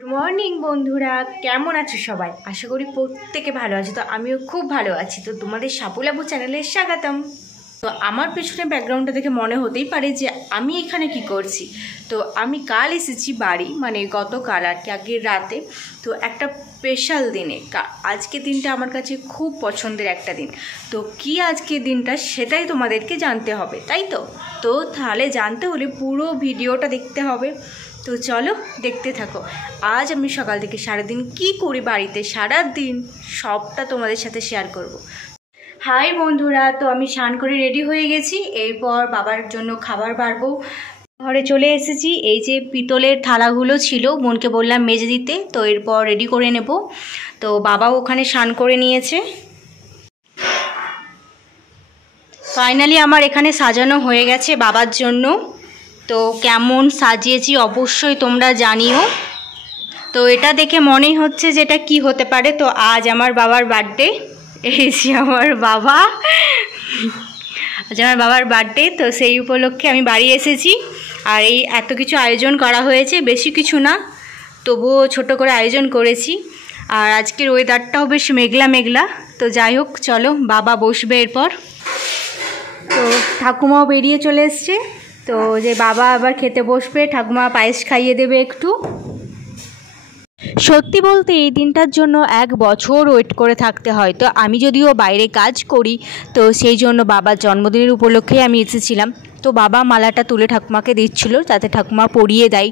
Good morning বন্ধুরা, কেমন আছো সবাই? আশা করি প্রত্যেকে ভালো আছে। তো আমিও খুব ভালো আছি। তো তোমাদের সাপুলাবু চ্যানেলে স্বাগতম। তো আমার পেছনে ব্যাকগ্রাউন্ডটা দেখে মনে হতেই পারে যে আমি এখানে কি করছি। তো আমি কাল এসেছি বাড়ি, মানে গতকাল আর কি, আগের রাতে। তো একটা স্পেশাল দিনে, আজকে দিনটা আমার কাছে খুব পছন্দের একটা দিন। তো কি আজকের দিনটা সেটাই তোমাদেরকে জানতে হবে, তাই তো? তো তাহলে জানতে হলে পুরো ভিডিওটা দেখতে হবে। তো চলো দেখতে থাকো। আজ আমি সকাল থেকে সারাদিন কি করি বাড়িতে, সারাদিন সবটা তোমাদের সাথে শেয়ার করব। হাই বন্ধুরা, তো আমি স্নান করে রেডি হয়ে গেছি। এরপর বাবার জন্য খাবার বাড়বো। ঘরে চলে এসেছি। এই যে পিতলের থালাগুলো ছিল, বোনকে বললাম মেজে দিতে। তো এরপর রেডি করে নেব। তো বাবাও ওখানে স্নান করে নিয়েছে। ফাইনালি আমার এখানে সাজানো হয়ে গেছে বাবার জন্য। তো কেমন সাজিয়েছি অবশ্যই তোমরা জানিও। তো এটা দেখে মনেই হচ্ছে যে এটা কী হতে পারে। তো আজ আমার বাবার বার্থডে। এসে আমার বাবা, আজ আমার বাবার বার্থডে। তো সেই উপলক্ষে আমি বাড়ি এসেছি। আর এই এত কিছু আয়োজন করা হয়েছে, বেশি কিছু না, তবুও ছোট করে আয়োজন করেছি। আর আজকের ওয়েদারটাও বেশ মেঘলা মেঘলা। তো যাই হোক, চলো বাবা বসবে এরপর। তো ঠাকুমাও বেরিয়ে চলে এসছে। তো যে বাবা আবার খেতে বসবে, ঠাকুমা পায়েস খাইয়ে দেবে একটু। সত্যি বলতে এই দিনটার জন্য 1 বছর ওয়েট করে থাকতে হয়। তো আমি যদিও বাইরে কাজ করি, তো সেই জন্য বাবার জন্মদিনের উপলক্ষেই আমি এসেছিলাম। তো বাবা মালাটা তুলে ঠাকুমাকে দিচ্ছিল, যাতে ঠাকুমা পরিয়ে দেয়।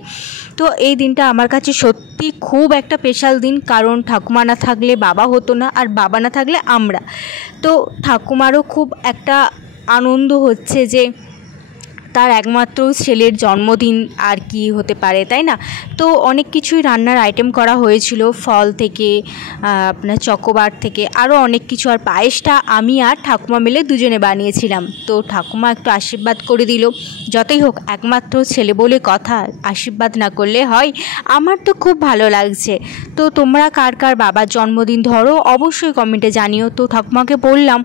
তো এই দিনটা আমার কাছে সত্যি খুব একটা স্পেশাল দিন, কারণ ঠাকুমা না থাকলে বাবা হতো না, আর বাবা না থাকলে আমরা। তো ঠাকুমারও খুব একটা আনন্দ হচ্ছে যে তার একমাত্র ছেলের জন্মদিন, আর কি হতে পারে, তাই না? তো অনেক কিছুই রান্নার আইটেম করা হয়েছিল, ফল থেকে আপনার চকোবার থেকে আরও অনেক কিছু। আর পায়েসটা আমি আর ঠাকুমা মিলে দুজনে বানিয়েছিলাম। তো ঠাকুমা একটু আশীর্বাদ করে দিল। যতই হোক একমাত্র ছেলে বলে কথা, আশীর্বাদ না করলে হয়? আমার তো খুব ভালো লাগছে। তো তোমরা কার কার বাবার জন্মদিন ধরো অবশ্যই কমেন্টে জানিও। তো ঠাকুমাকে বললাম,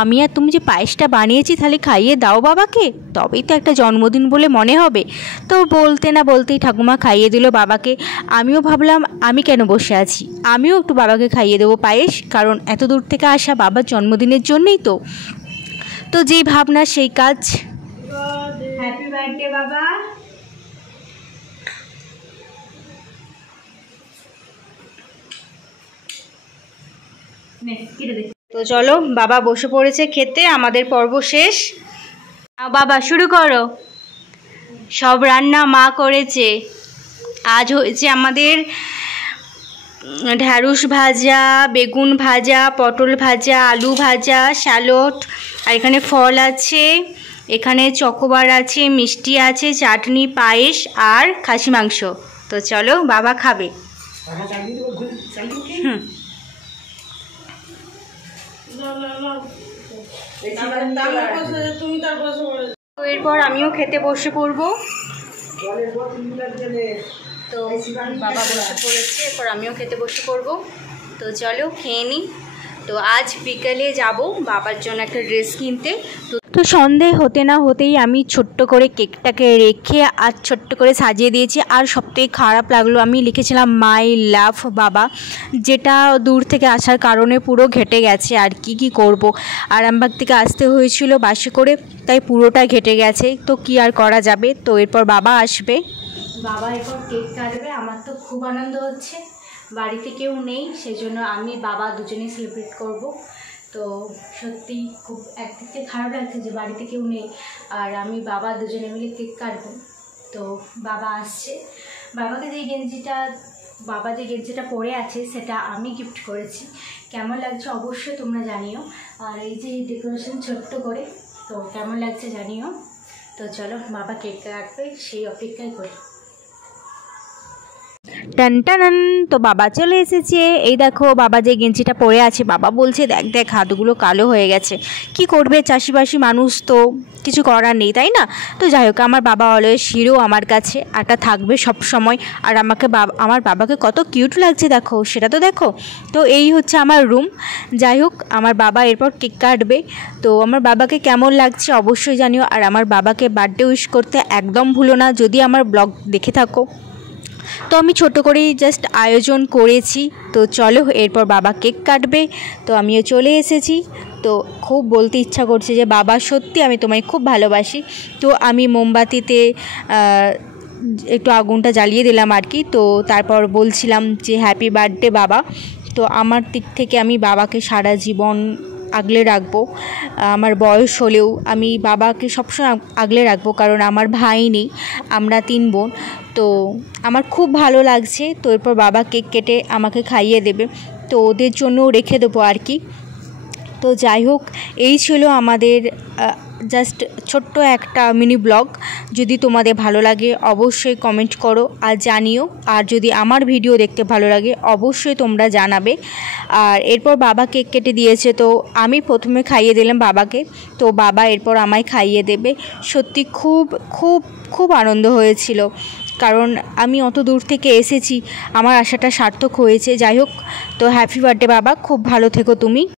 আমি আর তুমি যে পায়েসটা বানিয়েছি তাহলে খাইয়ে দাও বাবাকে, তবেই তো একটা জন্মদিন বলে মনে হবে। তো বলতে না বলতেই ঠাকুমা খাইয়ে দিল বাবাকে। আমিও ভাবলাম আমি কেন বসে আছি, আমিও একটু বাবাকে খাইয়ে দেবো পায়েস, কারণ এত দূর থেকে আসা বাবার জন্মদিনের জন্যই তো। তো যেই ভাবনা সেই কাজ। হ্যাপি বার্থডে বাবা। তো চলো, বাবা বসে পড়েছে খেতে, আমাদের পর্ব শেষ। বাবা শুরু করো। সব রান্না মা করেছে। আজ হয়েছে আমাদের ঢ্যাঁড়স ভাজা, বেগুন ভাজা, পটল ভাজা, আলু ভাজা, স্যালাড, আর এখানে ফল আছে, এখানে চকোবার আছে, মিষ্টি আছে, চাটনি, পায়েস আর খাসি মাংস। তো চলো বাবা খাবে। তো এরপর আমিও খেতে বসে পড়বো। তো বাবা বসে পড়েছে, এরপর আমিও খেতে বসে পড়বো। তো চলো খেয়ে নিই। তো আজ বিকেলে যাব বাবার জন্য একটা ড্রেস কিনতে। তো সন্ধে হতে না হতেই আমি ছোট্ট করে কেকটাকে রেখে আর ছোট্ট করে সাজিয়ে দিয়েছি। আর সবথেকে খারাপ লাগলো, আমি লিখেছিলাম মাই লাভ বাবা, যেটা দূর থেকে আসার কারণে পুরো ঘেটে গেছে। আর কি করব, আরামবাগ থেকে আসতে হয়েছিল বাসে করে, তাই পুরোটা ঘেটে গেছে। তো কি আর করা যাবে। তো এরপর বাবা আসবে, বাবা এরপর কেক কাটবে। আমার তো খুব আনন্দ হচ্ছে, বাড়িতে কেউ নেই, সেজন্য আমি বাবা দুজনেই সেলিব্রেট করব। তো সত্যি খুব একদিক থেকে খারাপ লাগছে যে বাড়িতে কেউ নেই, আর আমি বাবা দুজনে মিলে কেক কাটবো। তো বাবা আসছে। বাবাকে বাবা যে গেঞ্জিটা পরে আছে সেটা আমি গিফট করেছি। কেমন লাগছে অবশ্যই তোমরা জানিও। আর এই যে ডেকোরেশন ছোট্ট করে, তো কেমন লাগছে জানিও। তো চলো বাবা কেক কাটবে, সেই অপেক্ষাই করি। টান টান, তো বাবা চলে এসেছে। এই দেখো বাবা যে গেঞ্জিটা পরে আছে, বাবা বলছে দেখ দেখ হাতগুলো কালো হয়ে গেছে। কি করবে, চাষিবাসী মানুষ, তো কিছু করার নেই, তাই না? তো যাই হোক, আমার বাবা অলওয়েজ হিরো আমার কাছে, আটা থাকবে সব সময়। আর আমার বাবাকে কত কিউট লাগছে দেখো, সেটা তো দেখো। তো এই হচ্ছে আমার রুম। যাই হোক, আমার বাবা এরপর কেক কাটবে। তো আমার বাবাকে কেমন লাগছে অবশ্যই জানিও। আর আমার বাবাকে বার্থডে উইশ করতে একদম ভুলো না, যদি আমার ব্লগ দেখে থাকো। তো আমি ছোট করেই জাস্ট আয়োজন করেছি। তো চলো এরপর বাবা কেক কাটবে, তো আমিও চলে এসেছি। তো খুব বলতে ইচ্ছা করছে যে বাবা সত্যি আমি তোমায় খুব ভালোবাসি। তো আমি মোমবাতিতে একটু আগুনটা জ্বালিয়ে দিলাম আর কি। তো তারপর বলছিলাম যে হ্যাপি বার্থডে বাবা। তো আমার দিক থেকে আমি বাবাকে সারা জীবন আগলে রাখবো। আমার বয়স হলেও আমি বাবাকে সবসময় আগলে রাখবো, কারণ আমার ভাই নেই, আমরা 3 বোন। তো আমার খুব ভালো লাগছে। তো এরপর বাবা কেক কেটে আমাকে খাইয়ে দেবে, তো ওদের জন্যও রেখে দেবো আর কি। তো যাই হোক, এই ছিল আমাদের জাস্ট ছোট্ট একটা মিনি ব্লগ। যদি তোমাদের ভালো লাগে অবশ্যই কমেন্ট করো আর জানিও, আর যদি আমার ভিডিও দেখতে ভালো লাগে অবশ্যই তোমরা জানাবে। আর এরপর বাবা কেক কেটে দিয়েছে, তো আমি প্রথমে খাইয়ে দিলাম বাবাকে, তো বাবা এরপর আমায় খাইয়ে দেবে। সত্যি খুব খুব খুব আনন্দ হয়েছিল, কারণ আমি অত দূর থেকে এসেছি, আমার আশাটা সার্থক হয়েছে। যাই হোক, তো হ্যাপি বার্থডে বাবা, খুব ভালো থেকো তুমি।